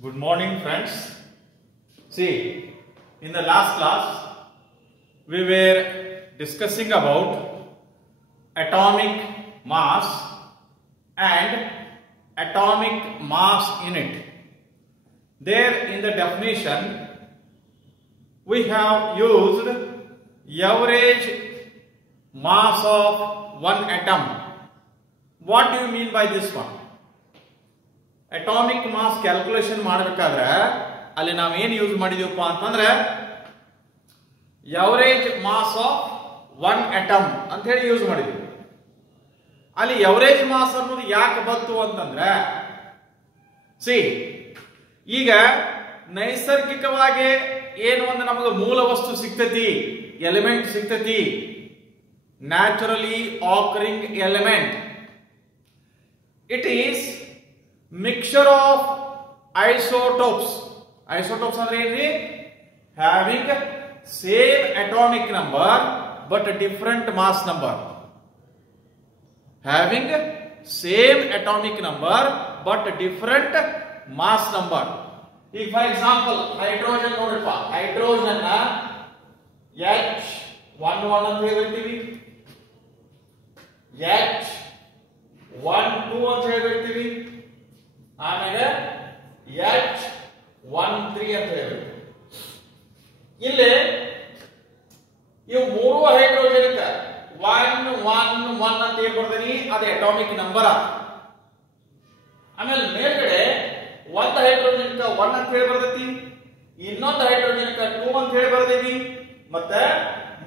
Good morning, friends. See, in the last class, we were discussing about atomic mass and atomic mass unit. There, in the definition, we have used average mass of one atom. What do you mean by this one? Atomic mass calculation ಮಾಡಬೇಕಾದ್ರೆ ಅಲ್ಲಿ ನಾವು ಏನು use ಮಾಡಿದೀವಪ್ಪ ಅಂತಂದ್ರೆ average mass of one atom ಅಂತ ಹೇಳಿ use ಮಾಡಿದೀವಿ. ಅಲ್ಲಿ ಎವರೇಜ್ ಮಾಸ್ ಅನ್ನೋದು ಯಾಕೆ ಬಂತು ಅಂತಂದ್ರೆ ಈಗ ನೈಸರ್ಗಿಕವಾಗಿ ಏನು ಒಂದು ನಮಗೆ ಮೂಲ ವಸ್ತು ಸಿಗ್ತತಿ, ಎಲಿಮೆಂಟ್ ಸಿಗ್ತತಿ, naturally occurring element. It is mixture of isotopes. Isotopes andre enri? Having same atomic number but a different mass number. Having same atomic number but a different mass number. If for example hydrogen nodippa, hydrogen na H11 anta ಹೇಳ್ತೀವಿ, H12 ಅಂತ ಹೇಳ್ತೀವಿ, ಆಮೇಲೆ H13 ಅಂತ ಹೇಳ್ತೀವಿ. ಇಲ್ಲಿ ಇವು ಮೂರು hydrogen 111 ಅಂತ ಏನ್ ಬರ್ತೀನಿ, ಅದು ಅಟಾಮಿಕ್ ನಂಬರ್. ಆಮೇಲೆ ಮೇಲ್ಗಡೆ ಒಂದು ಹೈಡ್ರೋಜನ್ 1 ಅಂತ ಹೇಳಿ ಬರ್ತೈತಿ, ಇನ್ನೊಂದು ಹೈಡ್ರೋಜನ್ 2 ಅಂತ ಹೇಳಿ ಬರ್ತೀವಿ, ಮತ್ತೆ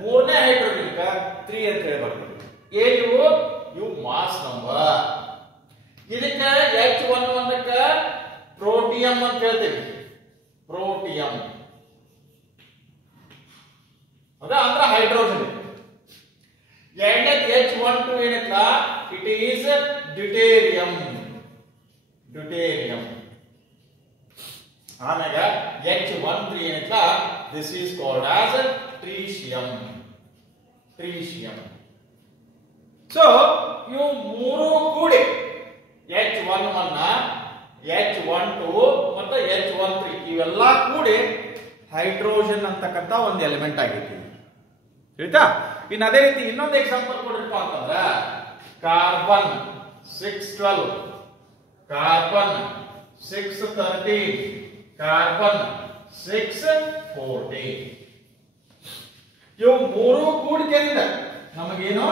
ಮೂರನೇ ಹೈಡ್ರೋಜನ್ 3 ಅಂತ ಹೇಳಿ ಬರ್ತೀವಿ. ಇವು ಮಾಸ್ ನಂಬರ್. ಇದಕ್ಕೆ H11 ಪ್ರೋಟಿಯಂ ಅಂತ ಹೇಳ್ತೀವಿ, ಪ್ರೋಟಿಯಂ ಅಂದ್ರೆ ಹೈಡ್ರೋಜನ್. ಎರಡನೇ H12 ಏನಕ್ಕ, ಇಟ್ ಈಸ್ ಡ್ಯೂಟೇರಿಯಂ, ಡ್ಯೂಟೇರಿಯಂ. ಆಮೇಲೆ H13 ಏನಕ್ಕ, this is called as tritium, tritium. So ಇವು ಮೂರು ಕೂಡಿ H11, H12 ಮತ್ತು H13 ಇವೆಲ್ಲ ಕೂಡಿ ಹೈಡ್ರೋಜನ್ ಅಂತಕ್ಕಂಥ ಒಂದು ಎಲಿಮೆಂಟ್ ಆಗೈತಿ. ಆಯ್ತಾ? ಇನ್ನು ಅದೇ ರೀತಿ ಇನ್ನೊಂದು ಎಕ್ಸಾಂಪಲ್ ಕೊಡ್ರಪ್ಪ ಅಂತಂದ್ರೆ ಕಾರ್ಬನ್ 612, ಕಾರ್ಬನ್ 613, ಕಾರ್ಬನ್ 614. ಇವು ಮೂರು ಕೂಡಿಕೆಯಿಂದ ನಮಗೇನು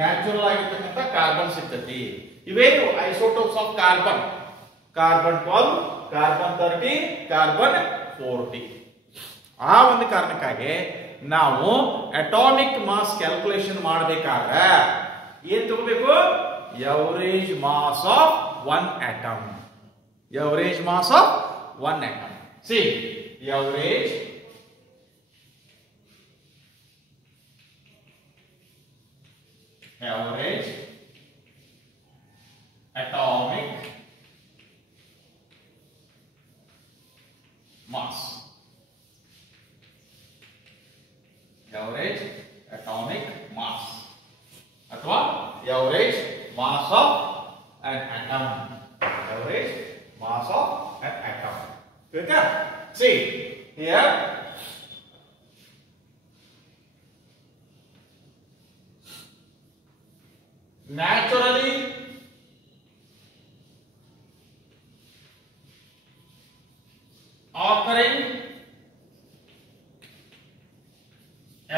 ನ್ಯಾಚುರಲ್ ಆಗಿರ್ತಕ್ಕಂಥ ಕಾರ್ಬನ್ ಸಿಗ್ತತಿ. ಇವೇನು isotopes of carbon, carbon 12, carbon 13, carbon 14. ಆ ಒಂದು ಕಾರಣಕ್ಕಾಗಿ ನಾವು ಅಟಾಮಿಕ್ ಮಾಸ್ ಕ್ಯಾಲ್ಕುಲೇಷನ್ ಮಾಡಬೇಕಾದ್ರೆ ಏನ್ ತಗೋಬೇಕು, average mass of one atom, average mass of one atom. See average atomic mass, average atomic mass ಅಥವಾ average mass of an atom, average mass of an atom. Okay, see here naturally occurring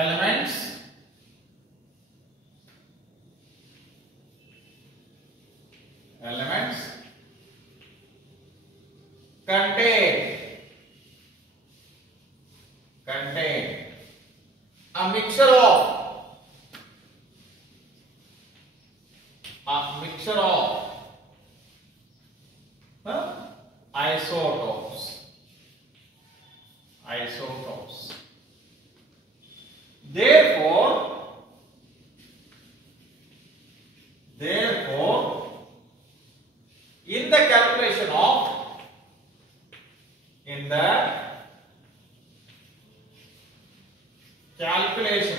elements contain a mixture of isotopes. Therefore in the calculation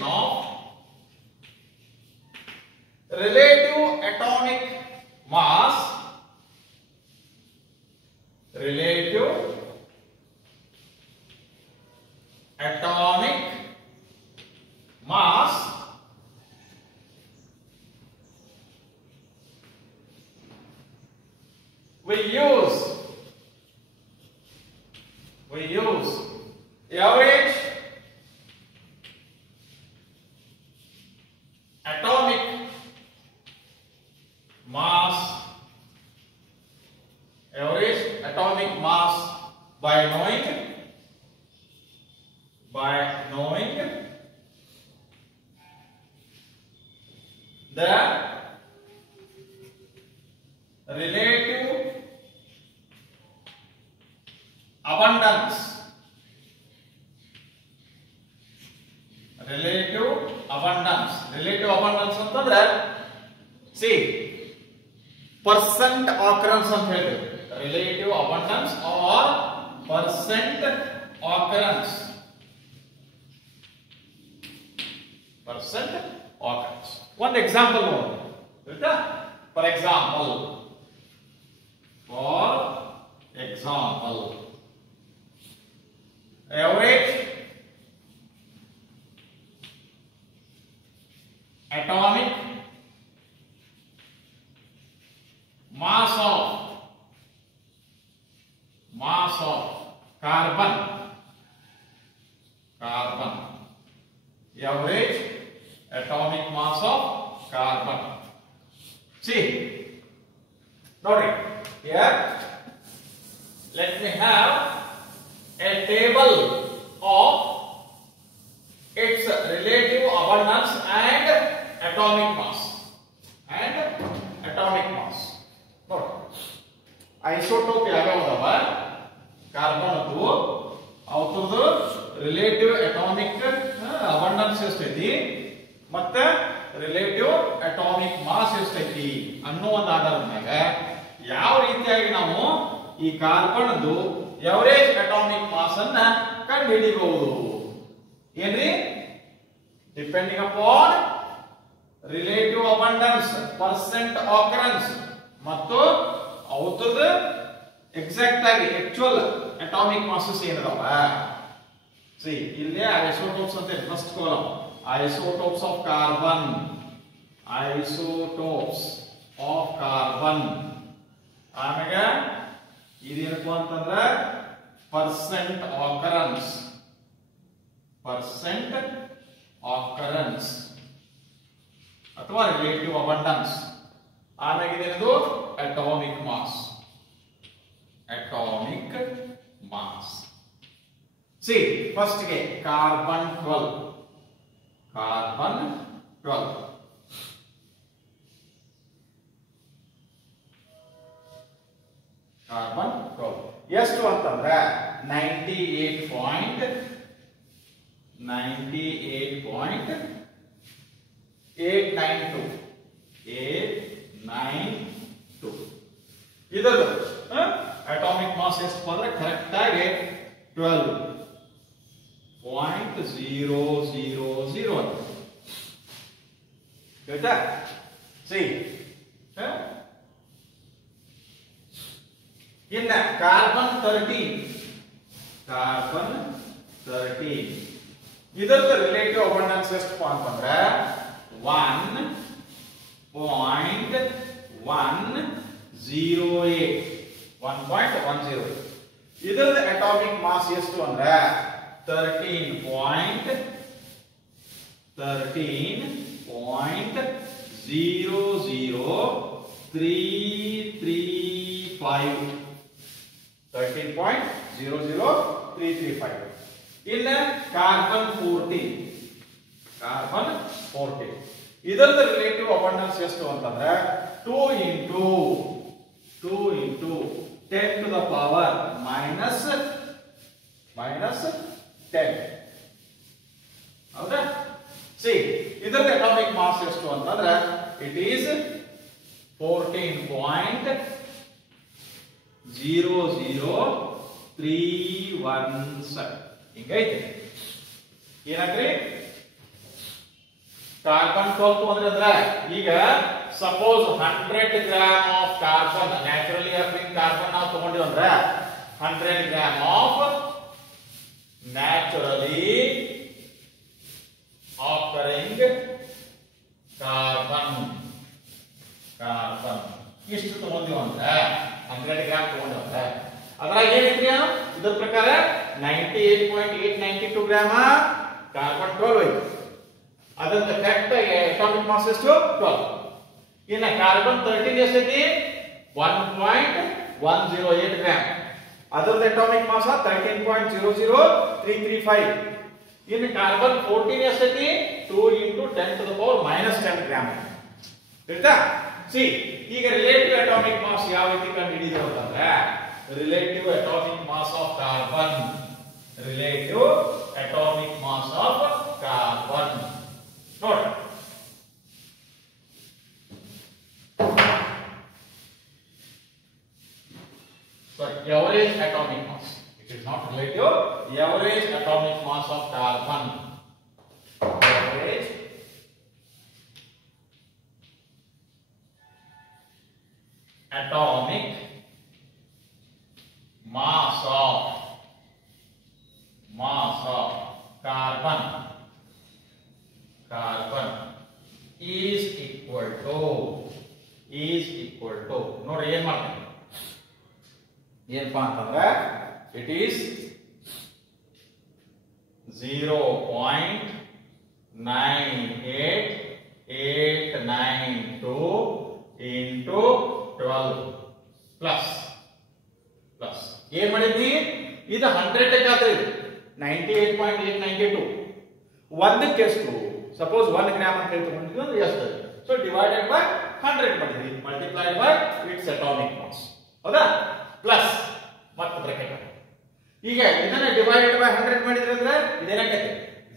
of relative atomic mass, relative we use average atomic mass, by knowing the relative abundance ಅಂತಂದ್ರೆ see percent occurrence ಅಂತ ಹೇಳ್ತೀವಿ. relative abundance or percent occurrence. ಒಂದು example ನೋಡಿ. For example, average atomic mass of carbon. Average atomic mass of carbon. See, notice here. Let me have a table of its relative abundance and atomic mass. Note, isotope ಯಾವ್ಯಾವದವ carbon ಅದು ಅವತ್ತದು relative atomic abundance ಎಷ್ಟೈತಿ ಮತ್ತೆ relative atomic mass ಎಷ್ಟೈತಿ ಅನ್ನೋ ಒಂದು ಆಧಾರದ ಮೇಲೆ ಯಾವ ರೀತಿಯಾಗಿ ನಾವು ಈ ಕಾರ್ಬನ್ದು ಎವರೇಜ್ ಅಟಾಮಿಕ್ ಮಾಸ್ ಅನ್ನ ಕಂಡುಹಿಡಿಯಬಹುದು. ಏನ್ರಿ? Depending upon relative abundance, percent occurrence ಮತ್ತು ಅವತ್ತದ ಎಕ್ಸಾಕ್ಟ್ ಆಗಿ ಆಕ್ಚುಯಲ್ ಅಟಾಮಿಕ್ ಮಾಸಸ್ ಏನದಾವ. ಸಿ ಇಲ್ಲಿ ಐಸೋಟೋಪ್ಸ್ ಅಂತ first column, isotopes of carbon, ಆಮೇಲೆ ಇದೇನಪ್ಪ ಅಂತಂದ್ರೆ percent occurrence ಅಥವಾ ರಿಲೇಟಿವ್ ಅಬಂಡೆನ್ಸ್. ಆಮೇಲೆ ಇದೇನದು atomic mass. See, first ಗೆ carbon 12. Carbon 12 ಎಷ್ಟು ಅಂತಂದ್ರೆ 98.892 ಇದರದು ಅಟಾಮಿಕ್ ಮಾಸ್ ಎಷ್ಟು ಅಂದ್ರೆ ಕರೆಕ್ಟ್ ಆಗಿ 12.000 ಅಂತ. ಗೊತ್ತಾ? See, ಇನ್ನ ಕಾರ್ಬನ್ 13 ಇದರದ ರಿಲೇಟಿವ್ ಅಬಂಡೆನ್ಸ್ ಎಷ್ಟು ಅಂತಂದ್ರೆ 1.108. ಇದರದ ಅಟಾಮಿಕ್ ಮಾಸ್ ಎಷ್ಟು ಅಂದ್ರೆ 13.00335. ಇಲ್ಲ ಕಾರ್ಬನ್ 14 ಇದರದ ರಿಲೇಟಿವ್ ಅಬಂಡೆನ್ಸ್ ಎಷ್ಟು ಅಂತಂದ್ರೆ 2 into 10 to the power minus 10. ಹೌದಾ? See, ಇದರ ಅಟಾಮಿಕ್ ಮಾಸ್ ಎಷ್ಟು ಅಂತಂದ್ರೆ it is 14.00317. ಹಿಂಗೈತೆ. ಏನಾಗ್ರಿ? ಕಾರ್ಬನ್ 12 ಅಂದ್ರೆ ಈಗ suppose 100 gram of carbon naturally occurring carbon ನಾವು ತಗೊಂಡಿವಿ ಅಂದ್ರೆ 100 gram of naturally occurring carbon ಇಷ್ಟು ತಗೊಂಡಿವಿ ಅಂದ್ರೆ 100 ಗ್ರಾಮ್ ತಗೊಂಡಿವಿ ಅಂದ್ರೆ ಅದ್ರಾಗ ಏನೈತ್ರಿ ಇದರ ಪ್ರಕಾರ 98.892 ಗ್ರಾಮ, ಕಾರ್ಬನ್ 12 ಐತಿ. ಅದನ್ನ ಕರೆಕ್ಟ್ ಆಗಿ ಅಟಾಮಿಕ್ ಮಾಸ್ ಎಷ್ಟು 12. ಇನ್ನು ಕಾರ್ಬನ್ 13 ಎಷ್ಟೈತಿ 1.108 ಗ್ರಾಮ್, ಅದರದ್ದು ಅಟಾಮಿಕ್ ಮಾಸ್ 13.00335. ಇನ್ನು ಕಾರ್ಬನ್ 14 ಎಷ್ಟೈತಿ 2 × 10⁻⁻10 ಗ್ರಾಮ್. ಆಯ್ತಾ? ಸಿ ಈಗ ರಿಲೇಟಿವ್ ಅಟಾಮಿಕ್ ಮಾಸ್ ಯಾವ ರೀತಿ ಕಂಡು ಹಿಡಿದ್ರು ಅಂತಂದ್ರೆ relative atomic mass of carbon, relative atomic mass of carbon ನೋಡಿ. Sorry, average atomic mass. It is not relative. Average atomic mass of carbon. Average atomic mass of carbon is equal to ನೋಡಿ ಏನ್ ಮಾಡ್ತೀವಿ ಏನಪ್ಪಾ ಅಂತಂದ್ರೆ it is 0.98892 into 12 plus ಏನ್ ಮಾಡಿದ್ವಿ ಇದು 100 ಗಾತ್ರ ಇದು 98.892 ಒಂದಕ್ಕೆ ಎಷ್ಟು ಸಪೋಸ್ 1 ಗ್ರಾಮ್ ಅಂತ ಹೇಳಿ ತಗೊಂಡಿದ್ವಿ ಅಂದ್ರೆ ಎಷ್ಟು ಸೊ ಡಿವೈಡೆಡ್ ಬೈ 100 ಮಾಡಿದ್ವಿ multiplied by it's atomic mass ಹೌದಾ ಪ್ಲಸ್ ಮತ್ತೆ ಬ್ರಾಕೆಟ್ ಈಗ ಇದನ್ನ ಡಿವೈಡೆಡ್ ಬೈ 100 ಮಾಡಿದ್ರೆ ಅಂದ್ರೆ ಇದೇನಾಗುತ್ತೆ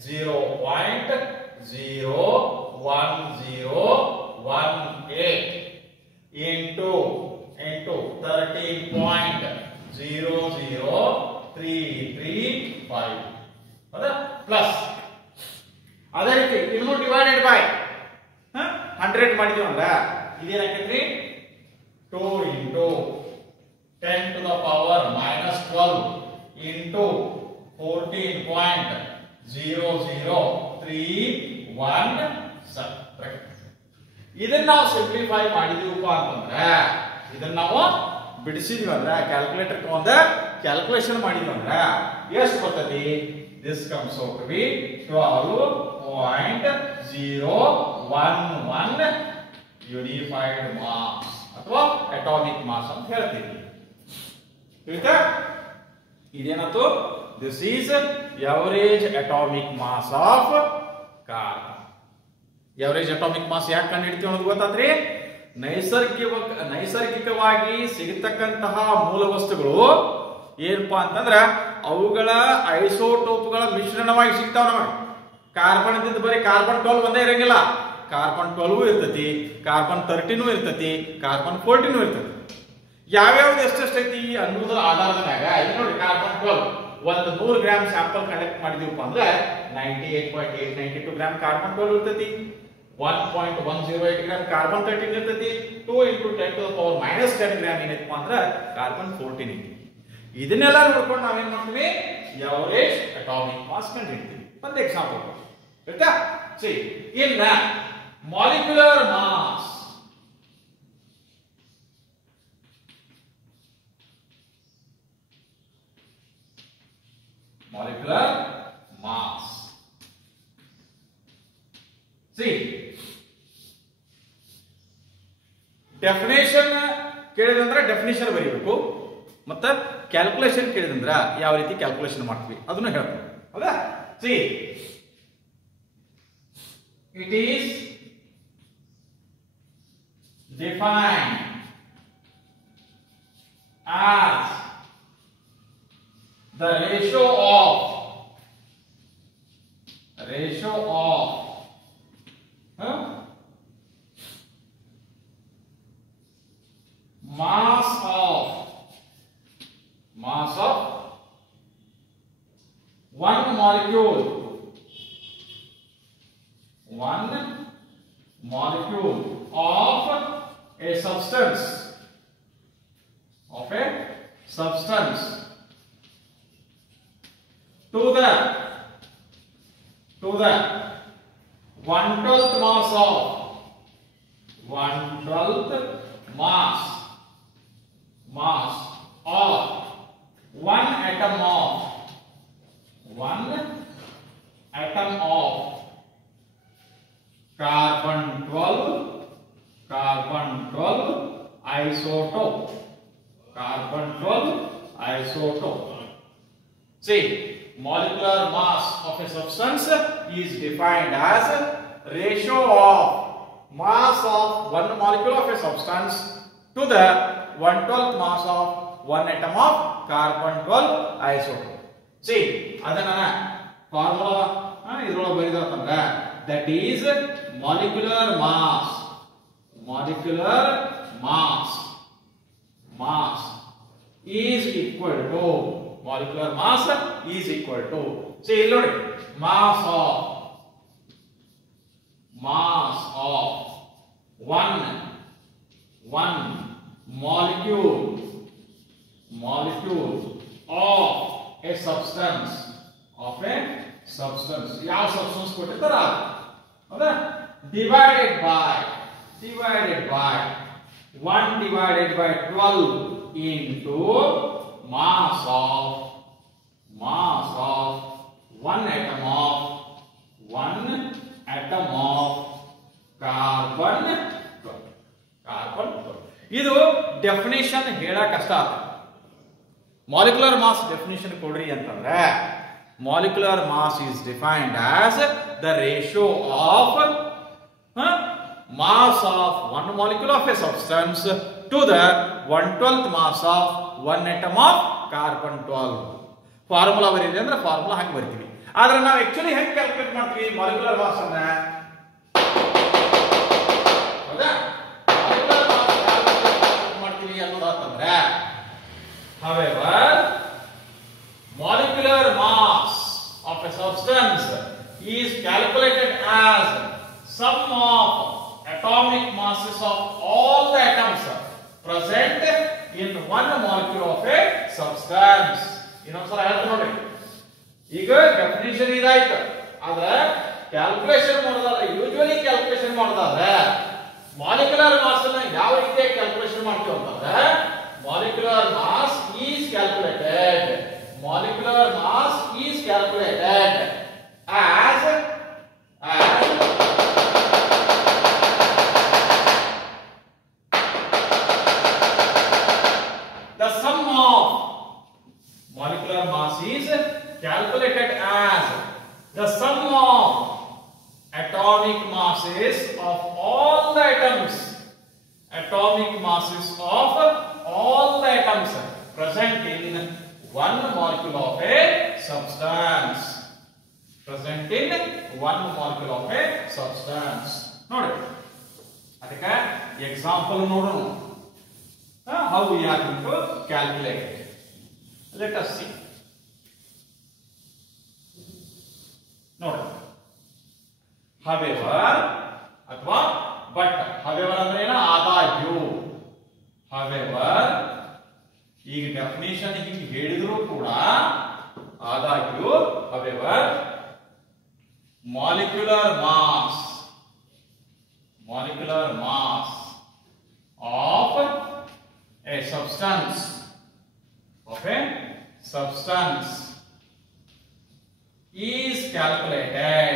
0.01018 into 13.00335 ಹೌದಾ ಪ್ಲಸ್ ಅದೇ ರೀತಿ ಇನ್ನೂ ಡಿವೈಡೆಡ್ ಬೈ 100 ಮಾಡಿದ್ವಿ ಅಂದ್ರೆ ಇದೇನಾಗುತ್ತೆ 2 into 10⁻⁻12 into 14.00317 ಇದನ್ನ ನಾವು ಸಿಂಪ್ಲಿಫೈ ಮಾಡಿದೀವಪ್ಪ ಅಂತಂದ್ರೆ ಇದನ್ನ ನಾವು ಬಿಡಿಸಿದ್ವಿ ಅಂದ್ರೆ ಕ್ಯಾಲ್ಕುಲೇಟರ್ ತಗೊಂಡ ಕ್ಯಾಲ್ಕುಲೇಷನ್ ಮಾಡಿದ್ವಿ ಅಂದ್ರೆ ಎಷ್ಟು ಬರ್ತೈತಿ this comes out to be 12.011 unified mass ಅಥವಾ ಅಟಾಮಿಕ್ ಮಾಸ್ ಅಂತ ಹೇಳ್ತೀವಿ. ತಿಳಿತಾ ಇದೇನತ್ತು this is average atomic mass of carbon. Average atomic mass ಯಾಕೆ ಕಂಡು ಹಿಡಿತೀವಿ ಅನ್ನೋದು ಗೊತ್ತಾದ್ರಿ ನೈಸರ್ಗಿಕವಾಗಿ ಸಿಗತಕ್ಕಂತಹ ಮೂಲ ವಸ್ತುಗಳು ಏನಪ್ಪಾ ಅಂತಂದ್ರ ಅವುಗಳ ಐಸೋಟೋಪ್ಗಳ ಮಿಶ್ರಣವಾಗಿ ಸಿಗ್ತಾವ ನಮಗೆ. ಕಾರ್ಬನ್ ಇದ್ದಿದ್ದು ಬರೀ ಕಾರ್ಬನ್ 12 ಒಂದೇ ಇರಂಗಿಲ್ಲ, ಕಾರ್ಬನ್ 12 ಇರ್ತತಿ, ಕಾರ್ಬನ್ 13 ಇರ್ತತಿ, ಕಾರ್ಬನ್ 14 ಇರ್ತತಿ. ಯಾವ್ಯಾವ್ದು ಎಷ್ಟೆಷ್ಟೈತಿ ಅನ್ನೋದ್ರ ಆಧಾರದ ಮ್ಯಾಗ ಇಲ್ಲಿ ನೋಡಿ ಕಾರ್ಬನ್ 12 ಒಂದು 100 ಗ್ರಾಮ್ ಸ್ಯಾಂಪಲ್ ಕಲೆಕ್ಟ್ ಮಾಡಿದೀವಪ್ಪ ಅಂದ್ರೆ 98.892 ಗ್ರಾಮ್ ಕಾರ್ಬನ್ 12 ಇರ್ತತಿ, 1.108 ಗ್ರಾಮ್ ಕಾರ್ಬನ್ 13 ಇರ್ತತಿ, 2 × 10⁻⁻10 ಗ್ರಾಮ್ ಏನೈತಪ್ಪ ಅಂದ್ರೆ ಕಾರ್ಬನ್ 14 ಐತಿ. ಇದನ್ನೆಲ್ಲ ನೋಡ್ಕೊಂಡು ನಾವೇನ್ ಮಾಡ್ತೀವಿ ಎವರೇಜ್ ಅಟಾಮಿಕ್ ಮಾಸ್ ಕಂಡು ಹಿಡಿತೀವಿ. ಒಂದು ಎಕ್ಸಾಂಪಲ್ ಆಯ್ತಾ see in molecular mass see definition ಕೇಳಿದಂದ್ರೆ ಡೆಫಿನೇಷನ್ ಬರೀಬೇಕು, ಮತ್ತೆ ಕ್ಯಾಲ್ಕುಲೇಷನ್ ಕೇಳಿದಂದ್ರ ಯಾವ ರೀತಿ ಕ್ಯಾಲ್ಕುಲೇಷನ್ ಮಾಡ್ತೀವಿ ಅದನ್ನು ಹೇಳ್ಬೇಕು ಹೌದಾ. C it is defined as the ratio of mass of one molecule of a substance to the 1/12 mass of 1 atom of See, molecular mass of a substance is defined as ratio of mass of one molecule of a substance to the 1/12 mass of one atom of carbon 12 isotope. See, adana formula idrolage baridaratandre that is molecular mass is equal to molecular mass is equal to, see ಇಲ್ಲಿ ನೋಡಿ, mass of one molecule of a substance ಯಾವ substance ಕೊಟ್ಟಿರ್ತಾರ ಹೌದಾ, divided by 1 divided by 12 into mass of one atom of carbon 12. ಇದು definition ಹೇಳಕ್ ಕಷ್ಟ ಆಗುತ್ತೆ. Molecular mass definition ಕೊಡ್ರಿ ಅಂತಂದ್ರೆ molecular mass is defined as the ratio of mass of one molecule of a substance to the 1/12 mass of one atom of carbon 12. Formula ಬರೀರಿ ಅಂದ್ರೆ formula ಹಾಗೆ ಬರಿತೀವಿ. ಆದ್ರೆ ನಾವು ಆಕ್ಚುಲಿ ಹೆಂಗ್ ಕ್ಯಾಲ್ಕುಲೇಟ್ ಮಾಡ್ತೀವಿ ಮಾಲಿಕ್ಯುಲರ್ ಮಾಸ್ ಅನ್ನ? ಹೌದಾ, ಮಾಲಿಕ್ಯುಲರ್ ಮಾಸ್ ಕ್ಯಾಲ್ಕುಲೇಟ್ ಮಾಡ್ತೀವಿ ಅನ್ನೋದಾತಂದ್ರೆ however molecular mass of a substance is calculated as sum of atomic masses of all the atoms present in one molecule of a substance. ಇನ್ನೊಂದ್ಸಲ ಹೇಳ್ತೀನಿ ನೋಡಿ, ಈಗ definition ಇದಾಯ್ತು. ಆದ್ರೆ ಕ್ಯಾಲ್ಕುಲೇಷನ್ ಮಾಡೋದಾದ್ರೆ ಯೂಶುವಲಿ ಕ್ಯಾಲ್ಕುಲೇಷನ್ ಮಾಡೋದಾದ್ರೆ molecular mass ಅನ್ನ ಯಾವ ರೀತಿ ಕ್ಯಾಲ್ಕುಲೇಷನ್ ಮಾಡ್ತೀವಿ ಅಂತಂದ್ರೆ molecular mass is calculated as the sum of molecular mass is calculated as the sum of atomic masses of all the atoms present in one molecule of a substance. ನೋಡಿ, ಅದಕ್ಕೆ example ನೋಡೋಣ. How we are going to calculate it. Let us see. ನೋಡಿ, however ಅಥವಾ but, however ಅಂದ್ರೆ ಏನು? ಆದಾಗ್ಯೂ. however ಈಗ definition ಹಿಂಗೆ ಹೇಳಿದ್ರು ಕೂಡ ಆದಾಗ್ಯೂ however molecular mass of a substance is calculated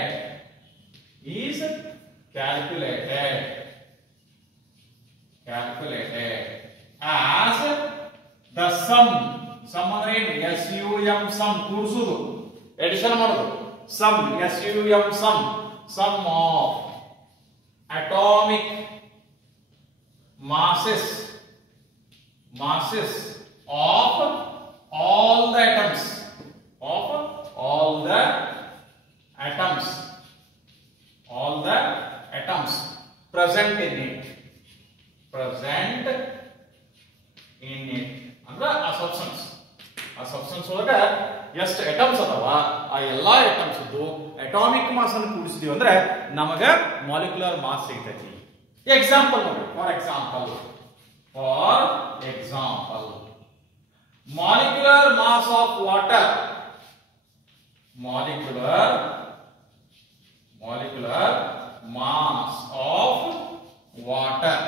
as the sum ಅಂದ್ರೆ SUM sum ಕೂಡಿಸೋದು, ಎಡಿಷನ್ ಮಾಡೋದು. sum of atomic masses of all the atoms present in it ಅಂದ್ರೆ ಆ ಸಬ್ಸ್ಟೆನ್ಸ್ ಒಳಗ ಎಷ್ಟು ಅಟಮ್ಸ್ ಅದಾವ ಆ ಎಲ್ಲಾ ಅಟಮ್ಸ್ ಅಟಾಮಿಕ್ ಮಾಸ್ ಅನ್ನು ಕೂಡಿಸಿದೀವಿ ಅಂದ್ರೆ ನಮಗ ಮಾಲಿಕ್ಯುಲರ್ ಮಾಸ್ ಸಿಗ್ತೈತಿ. ಎಕ್ಸಾಂಪಲ್ ನೋಡಿ, for example molecular mass of water molecular mass of water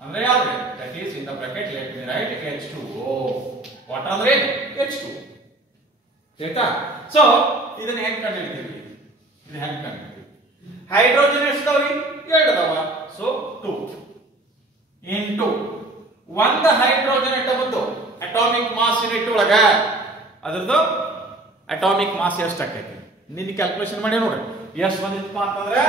ಅಂದ್ರೆ ಯಾವ್ದು? That is in the bracket let me write H2O. Water ಅಂದ್ರೆ H2. ಆಯ್ತಾ? ಸೊ ಇದನ್ನ ಹೆಂಗ್ ಕಂಡುಹಿಡಿತೀವಿ? ಹೈಡ್ರೋಜನ್ ಎಷ್ಟಿದಾವೆ? 2 ಅದಾವ. ಸೊ 2 into ಒಂದು hydrogen atom atomic mass unit ಒಳಗ ಅದರದ್ದು ಅಟಾಮಿಕ್ ಮಾಸ್ ಎಷ್ಟು ಆಕೈತಿ ನಿನ್ನ ಕ್ಯಾಲ್ಕುಲೇಷನ್ ಮಾಡಿ ನೋಡ್ರಿ ಎಷ್ಟು ಬಂದಿತ್ತಪ್ಪ ಅಂತಂದ್ರೆ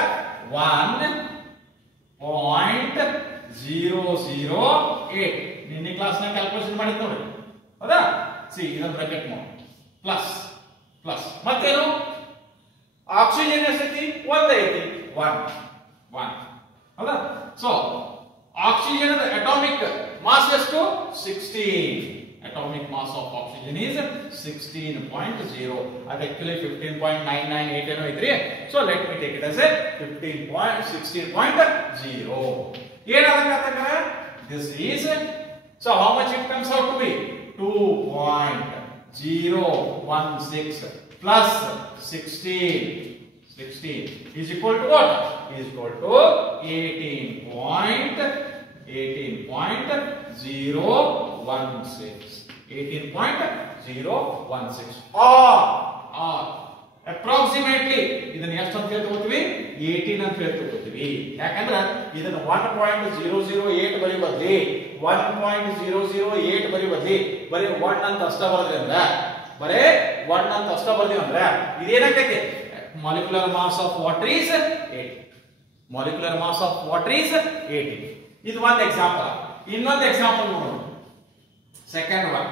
1.008 ನಿನ್ನೆ ಕ್ಲಾಸ್ನಾಗ ಕ್ಯಾಲ್ಕುಲೇಷನ್ ಮಾಡಿದ್ ನೋಡ್ರಿ ಹೌದಾ ಸಿ ಇದನ್ನ ಬ್ರಾಕೆಟ್ ಮಾಡಿ ಪ್ಲಸ್ ಪ್ಲಸ್ ಮತ್ತೇನು ಆಕ್ಸಿಜನ್ ಎಷ್ಟೈತಿ 1 ಐತಿ 1 ಹೌದಾ ಸೊ ಆಕ್ಸಿಜನ್ ಅಟಾಮಿಕ್ ಮಾಸ್ ಎಷ್ಟು 16 atomic mass of oxygen is 16.0 and actually 15.998 ano idri so let me take it as a 16.0 ಏನಂತಂದ್ರೆ this is so how much it comes out to be 2.016 plus 16 is equal to what is equal to 18.016 or approximately ಇದನ್ನ ಎಷ್ಟು ಅಂತ ಹೇಳ್ತೀವಿ 18 ಅಂತ ಹೇಳ್ತೀವಿ ಯಾಕಂದ್ರೆ ಇದನ್ನ 1.008 ಬರಿ ಬದಲಿ 1.008 ಬರಿ ಬದಲಿ ಬರೀ 1 ಅಂತ ಅಷ್ಟ ಬರೆದ್ರಿಂದ ಬರೀ 1 ಅಂತ ಅಷ್ಟ ಬರ್ದೀವಿ ಅಂದ್ರೆ ಇದೇನಾಗೈತಿ molecular mass of water is 8 molecular mass of water is 18 ಇದು ಒಂದು ಎಕ್ಸಾಂಪಲ್ ಇನ್ನೊಂದು ಎಕ್ಸಾಂಪಲ್ ನೋಡೋಣ second one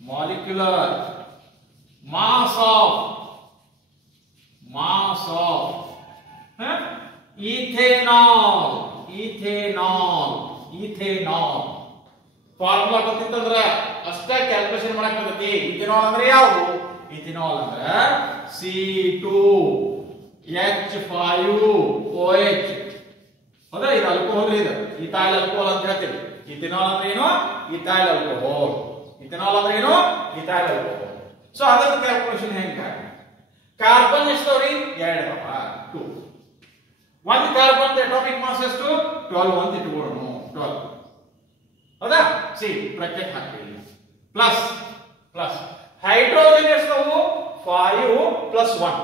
molecular mass of ethanol formula ಗೊತ್ತಿತ್ತಂದ್ರೆ ಅಷ್ಟೇ ಕ್ಯಾಲ್ಕುಲೇಷನ್ ಮಾಡಕ್ ಬರ್ತೈತಿ ಇಥೆನಾಲ್ ಅಂದ್ರೆ ಯಾವುದು ಇಥೆನಾಲ್ ಅಂದ್ರೆ C2H5OH ಹೌದಾ ಇದು ಆಲ್ಕೋಹಾಲ್ ಇದು ಇಥೈಲ್ ಆಲ್ಕೋಹಾಲ್ ಅಂತ ಹೇಳ್ತೀವಿ ಇಥೆನಾಲ್ ಅಂದ್ರೆ ಏನು ಇಥೈಲ್ ಆಲ್ಕೋಹಾಲ್ ಸೊ ಅದರ ಕ್ಯಾಲ್ಕುಲೇಷನ್ ಹೆಂಗ ಕಾರ್ಬನ್ ಎಷ್ಟವ್ರಿ 2 ಒಂದು ಕಾರ್ಬನ್ ಅಟಾಮಿಕ್ ಮಾಸ್ ಎಷ್ಟು 12 ಅಂತ ಇಟ್ಕೊಳ್ಳೋಣ 12 ಹೌದಾ ಸಿ ಬ್ರಾಕೆಟ್ ಹಾಕ್ತೀವಿ ಪ್ಲಸ್ ಹೈಡ್ರೋಜನ್ ಎಷ್ಟವು 5 plus 1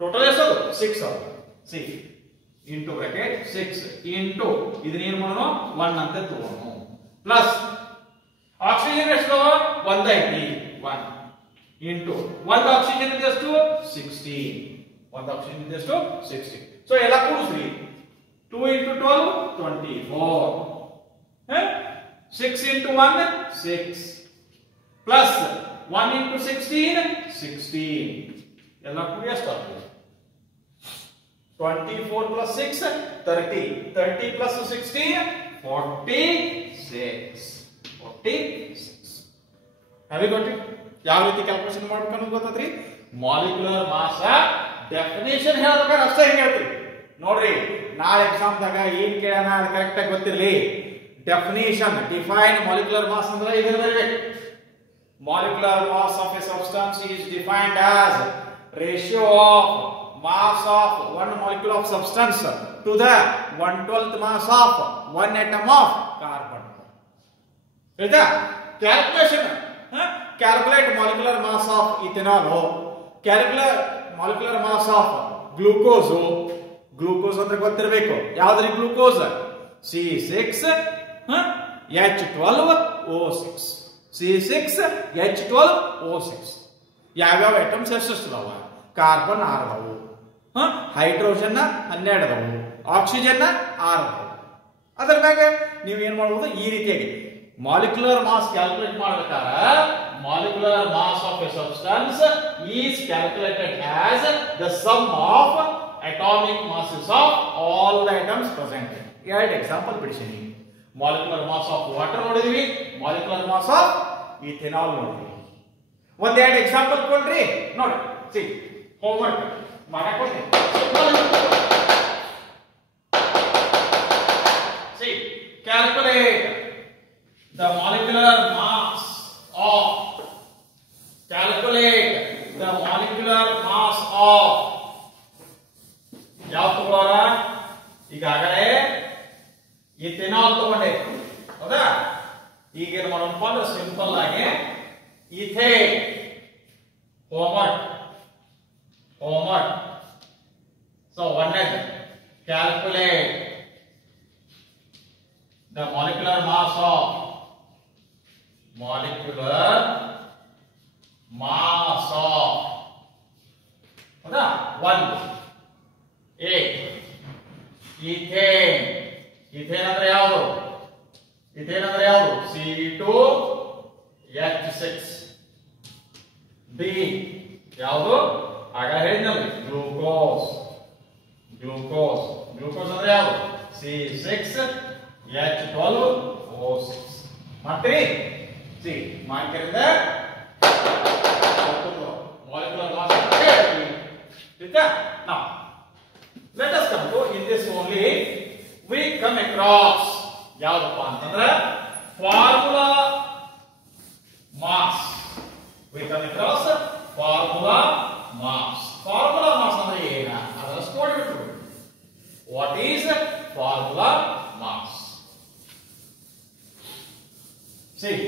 ಟೋಟಲ್ ಎಷ್ಟು 6 ಸಿ ಇಂಟು ಬ್ರಾಕೆಟ್ 6 ಇಂಟು ಇದನ್ನ ಏನು ಮಾಡೋಣ 1 ಅಂತ ತಗೋಣ ಪ್ಲಸ್ ಆಕ್ಸಿಜನ್ ಎಷ್ಟು 1 ಐತಿ 1 ಇಂಟು 1 ಆಕ್ಸಿಜನ್ ಇದೆ ಎಷ್ಟು 16 ಸೊ ಎಲ್ಲ ಕೂಡಿಸ್ರಿ 2 into 12 24 6 into 1 6 plus 1 into 16 ಎಲ್ಲ ಕೂಡಿ ಎಷ್ಟು ಆಗ್ತದೆ 24 plus 6 30 plus 16 46 have you got it ಯಾವ ರೀತಿ ಕ್ಯಾಲ್ಕುಲೇಷನ್ ಮಾಡಬೇಕು ಅನ್ನೋದು ಗೊತ್ತಾದ್ರಿ ಮಾಲಿಕ್ಯುಲರ್ ಮಾಸ್ ಡೆಫಿನಿಷನ್ ಹೇಳ್ಬೇಕಾದ್ರೆ ಅಷ್ಟೇ ಹಿಂಗೆ ಹೇಳ್ತೀವಿ ನೋಡ್ರಿ ನಾಳೆ ಎಕ್ಸಾಮ್ ದಾಗ ಏನ್ ಕೇಳೋಣ ಅದು ಕರೆಕ್ಟ್ ಆಗಿ ಗೊತ್ತಿರಲಿ ಡೆಫಿನಿಷನ್ ಡಿಫೈನ್ ಮಾಲಿಕ್ಯುಲರ್ ಮಾಸ್ ಅಂದ್ರೆ ಇದನ್ನ ಬರಬೇಕು molecular mass of a substance is defined as ratio of mass of one molecule of substance to the 1/12th mass of one atom of carbon ಆಯ್ತಾ calculation calculate molecular mass of ethanol calculate molecular mass of glucose ಅಂದ್ರೆ ಗೊತ್ತಿರಬೇಕು ಯಾವ್ದ್ರಿ glucose C6H12O6 ಯಾವ್ಯಾವ items ಎಷ್ಟು ಅದಾವ carbon 6 ಅದಾವು hydrogen 12 ಅದಾವು oxygen 6 ಅದಾವು ಅದರ ಮ್ಯಾಗ ನೀವು ಏನ್ ಮಾಡಬಹುದು ಈ ರೀತಿಯಾಗಿ ಮಾಲಿಕ್ಯುಲರ್ ಮಾಸ್ ಕ್ಯಾಲ್ಕುಲೇಟ್ ಮಾಡಬೇಕಾದ್ರೆ molecular mass of a substance is calculated as the sum of atomic masses of all the items present ಎರಡು ಎಕ್ಸಾಂಪಲ್ ಬಿಡಿಸಿನಿ ಮಾಲಿಕ್ಯುಲರ್ ಮಾಸ್ ಆಫ್ ವಾಟರ್ ನೋಡಿದ್ವಿ ಮಾಲಿಕ್ಯುಲರ್ ಮಾಸ್ ಆಫ್ ಇಥೆನಾಲ್ ನೋಡಿದ್ವಿ ಒಂದೆರಡು ಎಕ್ಸಾಂಪಲ್ ಕೊಡ್ರಿ ನೋಡಿ see homework ಮಾಡಕ್ ಕೊಡ್ತೀನಿ see calculate the molecular mass of ಯಾವ ತಗೊಳ್ಳೋಣ ಈಗಾಗಲೇ ಇಥೆನಾಲ್ ತಗೊಂಡೆ ಹೌದಾ ಈಗ ಏನು ಮಾಡೋಣಪ್ಪ ಅಂದ್ರೆ ಸಿಂಪಲ್ ಆಗಿ ಇಥೇನ್ ಹೋಮ್ವರ್ಕ್ ಸೊ ಒಂದನೇದು calculate the molecular mass of ಹೌದಾ 1 A ಈಥೇನ್ ಈಥೇನ್ ಅಂದ್ರೆ ಯಾವುದು C2H6 B ಯಾವುದು ಆಗ ಹೇಳಿದ್ನಲ್ಲ ಗ್ಲೂಕೋಸ್ ಅಂದ್ರೆ ಯಾವುದು C6H12O6 ಮಾಡ್ತೀರಿ C ಮಾಡ್ಕರಿಂದ molecular mass now let us come to in this only we come across ಯಾವಪ್ಪ ಅಂತಂದ್ರೆ formula mass we come across formula mass ಅಂದ್ರೆ ಏನು ಅದನ್ನ ನೋಡಿಬಿಟ್ಟು what is formula mass see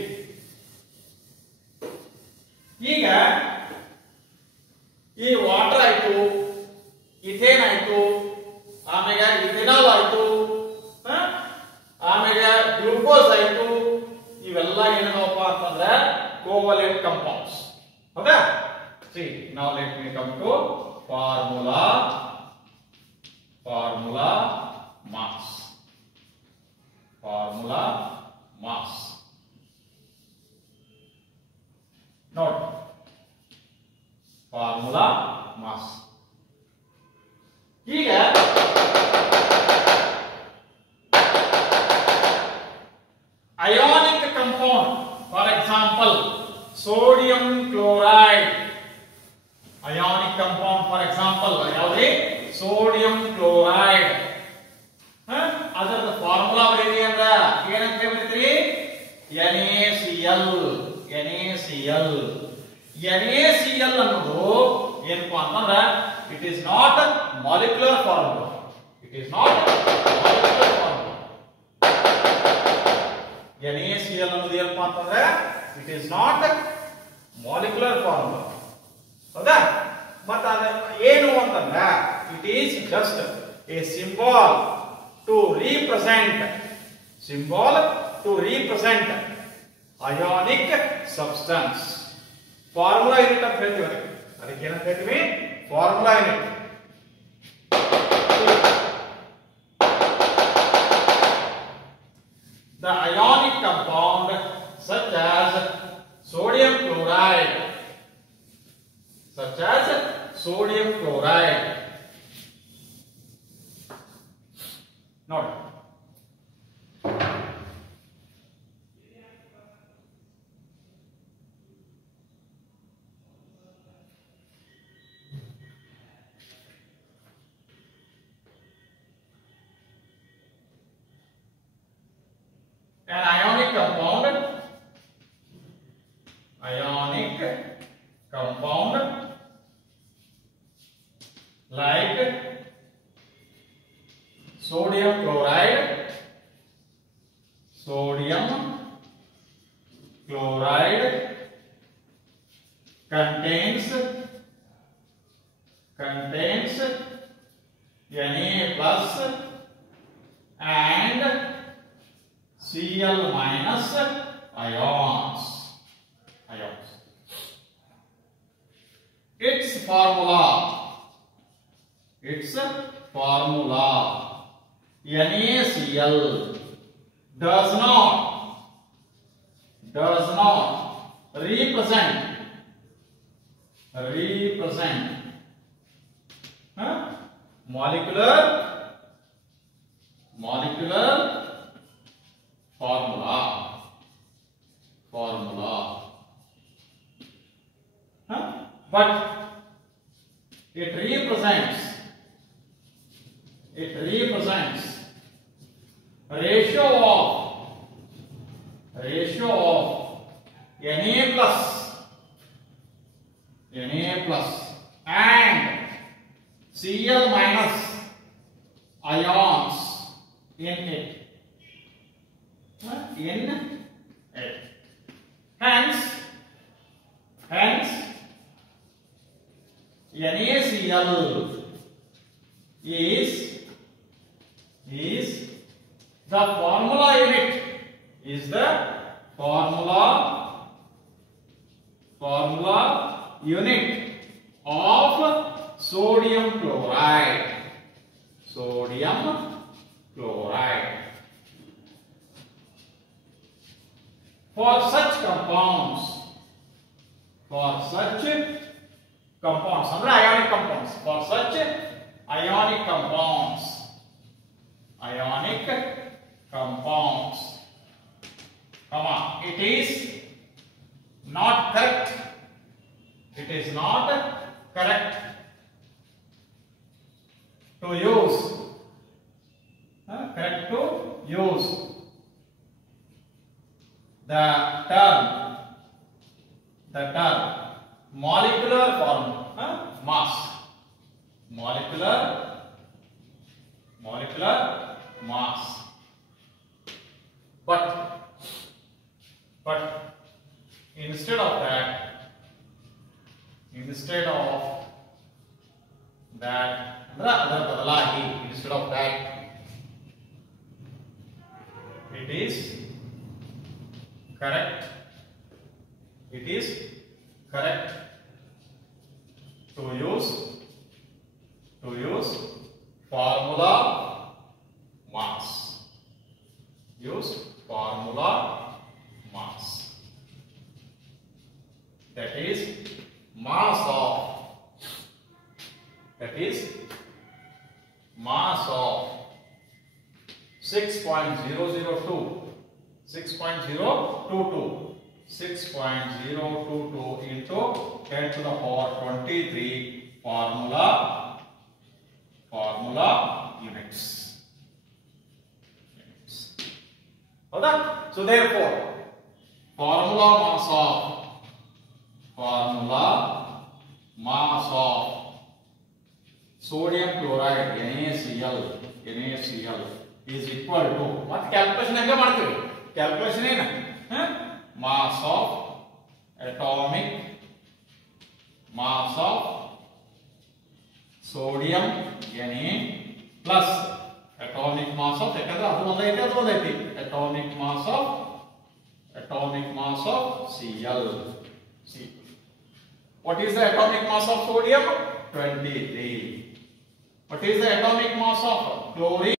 ಈಗ ಈ ವಾಟರ್ ಆಯ್ತು ಇಥೇನ್ ಆಯ್ತು ಆಮೇಲೆ ಇಥೆನಾಲ್ ಆಯ್ತು ಆಮೇಲೆ ಗ್ಲೂಕೋಸ್ ಆಯ್ತು ಇವೆಲ್ಲ ಏನಪ್ಪ ಅಂತಂದ್ರೆ ಕೋವಲೆಂಟ್ ಕಂಪೌಂಡ್ಸ್ ಹೌದಾ see now let me come to formula mass note formula mass ಈಗ ionic compound for example sodium chloride ionic compound for example ಯಾವುದು sodium chloride ಅದರ ಫಾರ್ಮುಲಾ ಬರೀರಿ ಅಂದ ಏನಂತ ಹೇಳ್ತೀರಿ NaCl ಅನ್ನೋದು ಏನಪ್ಪಾ ಅಂತಂದ್ರೆ it is not molecular formula NaCl ಅನ್ನೋದು ಏನಪ್ಪಾ ಅಂತಂದ್ರೆ it is not molecular formula ಹೌದಾ ಮತ್ತೆ ಅದ ಏನು ಅಂತಂದ್ರೆ it is just a symbol to represent ionic substance formula unit ಅಂತ ಹೇಳ್ತೀವಿ ಅದಕ್ಕೆ ಏನಂತ ಹೇಳ್ತೀವಿ formula unit the ionic compound such as sodium chloride note an ionic compound like sodium chloride contains Na plus and Cl minus ions. Its formula NaCl does not represent molecular formula but it represents ratio of Na plus and Cl minus ions in it. Hence NaCl is the formula unit is the formula unit of sodium chloride. Sodium chloride. For such compounds, ಅಂದ್ರೆ ionic compounds, for such ionic compounds, it is not correct to use the term molecular mass, but instead of that it is correct to use formula mass. That is mass of 6.022 into 10 to the power 23 formula units. So therefore formula mass of sodium chloride NaCl is equal to what calculation henge ಮಾಡ್ತೀವಿ calculation ಏನು mass of atomic mass of sodium Na plus atomic mass of ಯಾಕಂದ್ರೆ ಅದು ಒಂದೈತಿ atomic mass of Cl. What is the atomic mass of sodium? 23. What is the atomic mass of chlorine?